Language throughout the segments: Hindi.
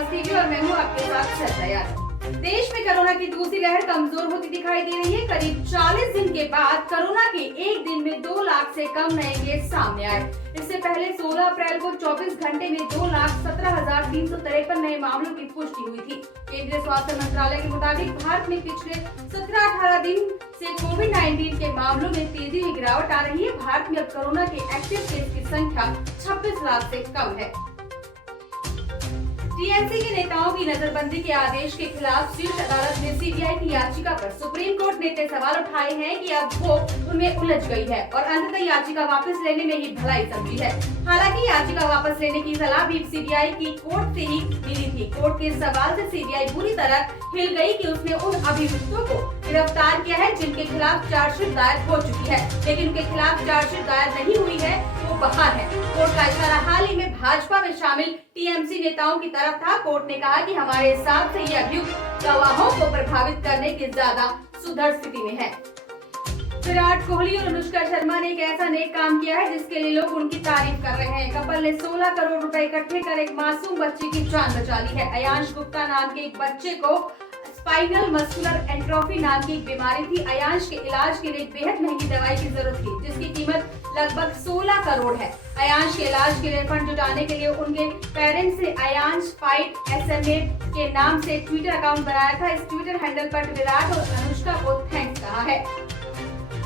आवाज टीवी और मैं हूँ आपके साथ श्रद्धा यादव। देश में कोरोना की दूसरी लहर कमजोर होती दिखाई दे रही है। करीब 40 दिन के बाद कोरोना के एक दिन में 2 लाख से कम नए केस सामने आए। इससे पहले 16 अप्रैल को 24 घंटे में 2,17,353 नए मामलों की पुष्टि हुई थी। केंद्रीय स्वास्थ्य मंत्रालय के मुताबिक भारत में पिछले 17-18 दिन से कोविड-19 के मामलों में तेजी में गिरावट आ रही है। भारत में अब कोरोना के एक्टिव केस की संख्या 26 लाख से कम है। टीएमसी के नेताओं की नजरबंदी के आदेश के खिलाफ शीर्ष अदालत ने सीबीआई की याचिका पर सुप्रीम कोर्ट ने कई सवाल उठाए हैं कि अब वो उनमें उलझ गई है और अंततः याचिका वापस लेने में ही भलाई समझी है। हालांकि याचिका वापस लेने की सलाह भी सीबीआई की कोर्ट से ही मिली थी। कोर्ट के सवाल से सीबीआई बुरी तरह हिल गई कि उसने उन अभियुक्तों को गिरफ्तार किया है जिनके खिलाफ चार्जशीट दायर हो चुकी है, लेकिन उनके खिलाफ चार्जशीट दायर नहीं हुई है, वो बाहर है। कोर्ट का इशारा हाल ही में भाजपा में शामिल टीएमसी नेताओं की तरफ था। कोर्ट ने कहा कि हमारे हिसाब से ये अभियुक्त गवाहों को प्रभावित करने की ज्यादा सुधर स्थिति में है। विराट कोहली और अनुष्का शर्मा ने एक ऐसा नेक काम किया है जिसके लिए लोग उनकी तारीफ कर रहे हैं। कपल ने 16 करोड़ रुपए इकट्ठे कर एक मासूम बच्चे की जान बचा ली है। अयांश गुप्ता नाम के एक बच्चे को स्पाइनल मस्कुलर एट्रोफी नाम की एक बीमारी थी। अयांश के इलाज के लिए बेहद महंगी दवाई की जरूरत थी, जिसकी कीमत लगभग 16 करोड़ है। अयांश के इलाज के लिए फंड जुटाने के लिए उनके पेरेंट्स ने अयांश फाइट SMA के नाम से ट्विटर अकाउंट बनाया था। इस ट्विटर हैंडल पर विराट और अनुष्का को थैंक्स कहा है।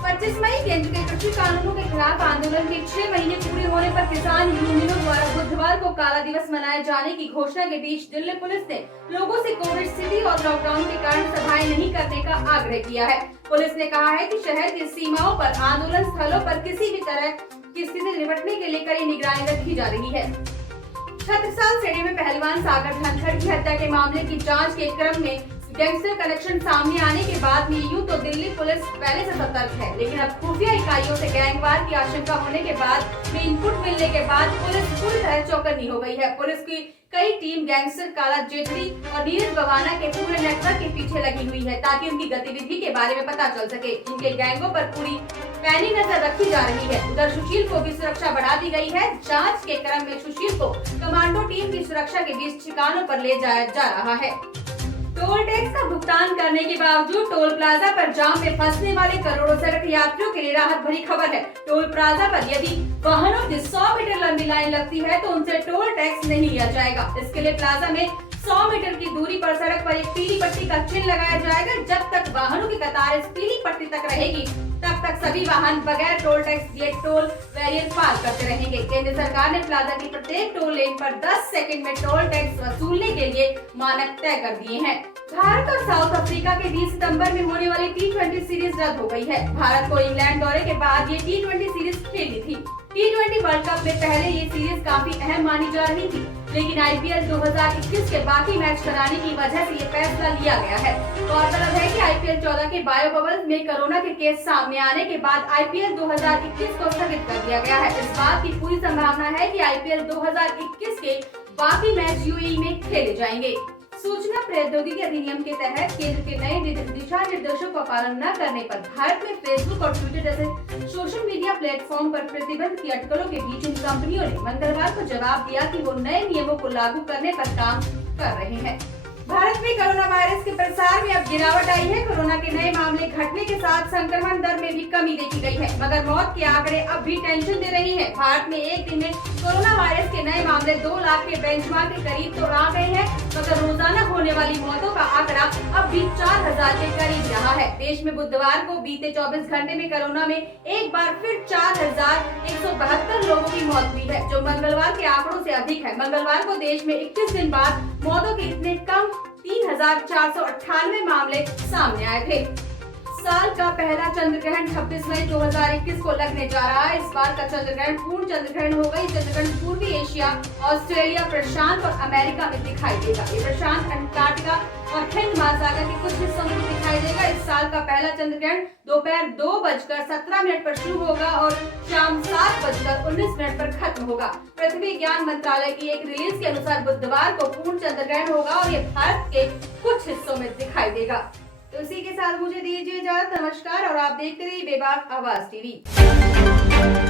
25 मई केंद्र के कृषि कानूनों के खिलाफ आंदोलन के 6 महीने पूरे होने पर किसान यूनियनों द्वारा बुधवार को काला दिवस मनाए जाने की घोषणा के बीच दिल्ली पुलिस ने लोगों से कोविड स्थिति और लॉकडाउन के कारण सभाएं नहीं करने का आग्रह किया है। पुलिस ने कहा है कि शहर की सीमाओं पर आंदोलन स्थलों पर किसी भी तरह की स्थिति से निपटने के लिए कड़ी निगरानी रखी जा रही है। छत्रसाल स्टेडियम में पहलवान सागर धनखड़ की हत्या के मामले की जांच के क्रम में गैंगस्टर कनेक्शन सामने आने के बाद में यूं तो दिल्ली पुलिस पहले से सतर्क है, लेकिन अब खुफिया इकाइयों से गैंगवार की आशंका होने के बाद में इनपुट मिलने के बाद पुलिस पूरी तरह चौकन्नी हो गई है। पुलिस की कई टीम गैंगस्टर काला जेटली और नीरज बवाना के पूरे नेटवर्क के पीछे लगी हुई है ताकि उनकी गतिविधि के बारे में पता चल सके। इनके गैंगों पर पूरी पैनी नजर रखी जा रही है। उधर सुशील को भी सुरक्षा बढ़ा दी गई है। जांच के क्रम में सुशील को कमांडो टीम की सुरक्षा के बीच ठिकानों पर ले जाया जा रहा है। टोल टैक्स का भुगतान करने के बावजूद टोल प्लाजा पर जाम में फंसने वाले करोड़ों सड़क यात्रियों के लिए राहत भरी खबर है। टोल प्लाजा पर यदि वाहनों की 100 मीटर लंबी लाइन लगती है तो उनसे टोल टैक्स नहीं लिया जाएगा। इसके लिए प्लाजा में 100 मीटर की दूरी पर सड़क पर एक पीली पट्टी का चिन्ह लगाया जाएगा। जब तक वाहनों की कतार इस पीली पट्टी तक रहेगी तब तक सभी वाहन बगैर टोल टैक्स दिए टोल बैरियर पार करते रहेंगे। केंद्र सरकार ने प्लाजा की प्रत्येक टोल लेन पर 10 सेकंड में टोल टैक्स वसूलने के लिए मानक तय कर दिए हैं। भारत और साउथ अफ्रीका के 20 सितंबर में होने वाली T20 सीरीज रद्द हो गई है। भारत को इंग्लैंड दौरे के बाद ये T20 सीरीज खेलनी थी। T20 वर्ल्ड कप में पहले ये सीरीज काफी अहम मानी जा रही थी, लेकिन IPL 2021 के बाकी मैच कराने की वजह से ये फैसला लिया गया है। गौरतलब है कि IPL 14 के बायो बबल में कोरोना के केस सामने आने के बाद IPL 2021 को स्थगित कर दिया गया है। इस बात की पूरी संभावना है कि IPL 2021 के बाकी मैच UAE में खेले जाएंगे। सूचना प्रौद्योगिकी अधिनियम के तहत केंद्र के नए दिशा निर्देशों का पालन न करने पर भारत में फेसबुक और ट्विटर जैसे सोशल मीडिया प्लेटफॉर्म पर प्रतिबंध की अटकलों के बीच इन कंपनियों ने मंगलवार को जवाब दिया कि वो नए नियमों को लागू करने पर काम कर रहे हैं। भारत में कोरोना वायरस के प्रसार में अब गिरावट आई है। कोरोना के नए मामले घटने के साथ संक्रमण दर में भी कमी देखी गई है, मगर मौत के आंकड़े अब भी टेंशन दे रही है। भारत में एक दिन में कोरोना वायरस के नए मामले 2 लाख के बेंचमार्क के करीब तो आ गए हैं, मगर रोजाना होने वाली मौतों का आंकड़ा अब भी 4000 के करीब रहा है। देश में बुधवार को बीते 24 घंटे में कोरोना में एक बार फिर 4172 लोगों की मौत हुई है, जो मंगलवार के आंकड़ों से अधिक है। मंगलवार को देश में 21 दिन बाद मौतों के इतने कम 3498 मामले सामने आए थे। साल का पहला चंद्र ग्रहण 26 मई 2021 को लगने जा रहा है। इस बार का चंद्र ग्रहण पूर्ण चंद्र ग्रहण होगा। ये चंद्र ग्रहण पूर्वी एशिया, ऑस्ट्रेलिया, प्रशांत और अमेरिका में दिखाई देगा। ये प्रशांत, अंटार्कटिका और हिंद महासागर के कुछ हिस्सों में दिखाई देगा। इस साल का पहला चंद्र ग्रहण दोपहर 2:17 पर शुरू होगा और शाम 7:19 पर खत्म होगा। पृथ्वी विज्ञान मंत्रालय की एक रिलीज के अनुसार बुधवार को पूर्ण चंद्र ग्रहण होगा और ये भारत के कुछ हिस्सों में दिखाई देगा। तो इसी के साथ मुझे दीजिए इजाजत। नमस्कार और आप देखते रहिए बेबाक आवाज टीवी।